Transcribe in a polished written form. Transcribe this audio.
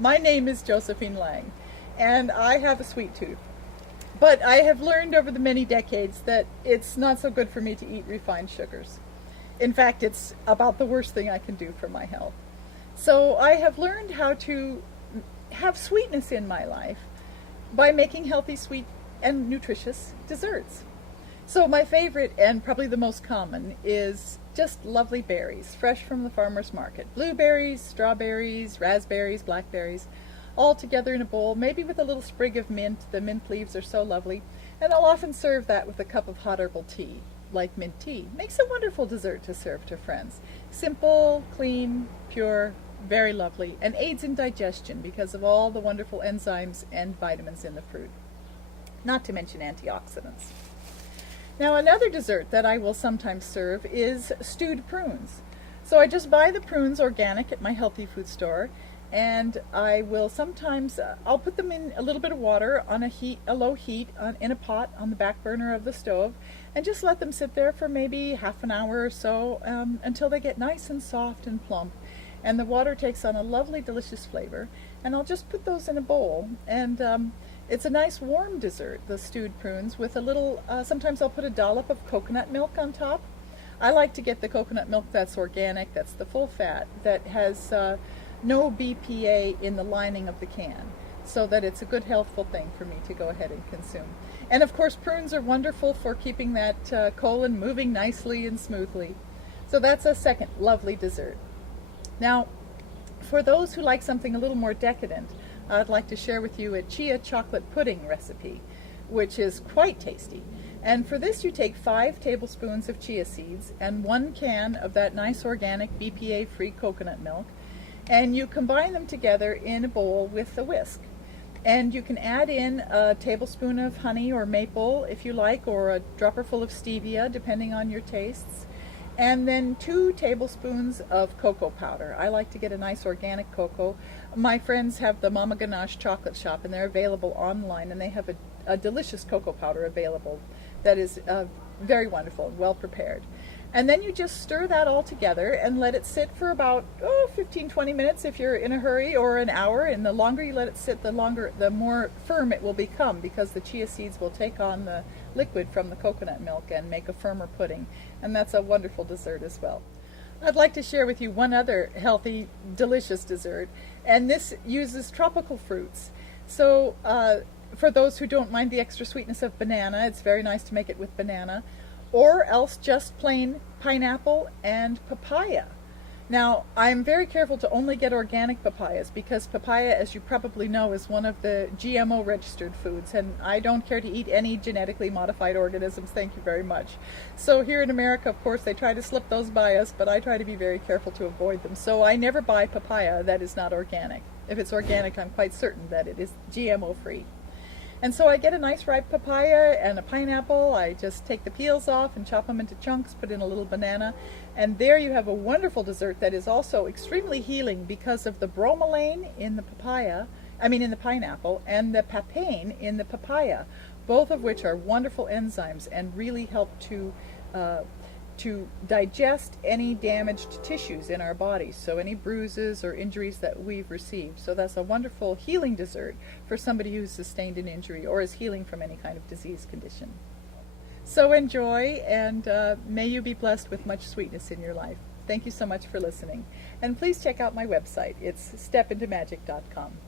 My name is Josephine Lang, and I have a sweet tooth. But I have learned over the many decades that it's not so good for me to eat refined sugars. In fact, it's about the worst thing I can do for my health. So I have learned how to have sweetness in my life by making healthy, sweet, and nutritious desserts. So my favorite, and probably the most common, is just lovely berries, fresh from the farmer's market. Blueberries, strawberries, raspberries, blackberries, all together in a bowl, maybe with a little sprig of mint. The mint leaves are so lovely. And I'll often serve that with a cup of hot herbal tea, like mint tea. Makes a wonderful dessert to serve to friends. Simple, clean, pure, very lovely, and aids in digestion because of all the wonderful enzymes and vitamins in the fruit, not to mention antioxidants. Now, another dessert that I will sometimes serve is stewed prunes. So I just buy the prunes organic at my healthy food store, and I will sometimes, I'll put them in a little bit of water on a low heat in a pot on the back burner of the stove, and just let them sit there for maybe half an hour or so until they get nice and soft and plump. And the water takes on a lovely, delicious flavor. And I'll just put those in a bowl, and it's a nice warm dessert, the stewed prunes, with a little, sometimes I'll put a dollop of coconut milk on top. I like to get the coconut milk that's organic, that's the full fat, that has no BPA in the lining of the can, so that it's a good healthful thing for me to go ahead and consume. And of course, prunes are wonderful for keeping that colon moving nicely and smoothly. So that's a second lovely dessert. Now, for those who like something a little more decadent, I'd like to share with you a chia chocolate pudding recipe, which is quite tasty. And for this, you take 5 tablespoons of chia seeds and 1 can of that nice organic BPA-free coconut milk, and you combine them together in a bowl with a whisk. And you can add in a tablespoon of honey or maple if you like, or a dropper full of stevia, depending on your tastes. And then 2 tablespoons of cocoa powder. I like to get a nice organic cocoa. My friends have the Mama Ganache chocolate shop, and they're available online, and they have a delicious cocoa powder available that is very wonderful and well prepared. And then you just stir that all together and let it sit for about 15-20 minutes if you're in a hurry, or an hour. And the longer you let it sit, the more firm it will become, because the chia seeds will take on the liquid from the coconut milk and make a firmer pudding. And that's a wonderful dessert as well. I'd like to share with you one other healthy, delicious dessert, and this uses tropical fruits. So for those who don't mind the extra sweetness of banana, it's very nice to make it with banana, or else just plain pineapple and papaya. Now, I'm very careful to only get organic papayas, because papaya, as you probably know, is one of the GMO registered foods, and I don't care to eat any genetically modified organisms, thank you very much. So here in America, of course, they try to slip those by us, but I try to be very careful to avoid them. So I never buy papaya that is not organic. If it's organic, I'm quite certain that it is GMO free. And so I get a nice ripe papaya and a pineapple. I just take the peels off and chop them into chunks, put in a little banana, and there you have a wonderful dessert that is also extremely healing because of the bromelain in the in the pineapple, and the papain in the papaya, both of which are wonderful enzymes and really help to digest any damaged tissues in our bodies, so any bruises or injuries that we've received. So that's a wonderful healing dessert for somebody who's sustained an injury or is healing from any kind of disease condition. So enjoy, and may you be blessed with much sweetness in your life. Thank you so much for listening. And please check out my website. It's stepintomagic.com.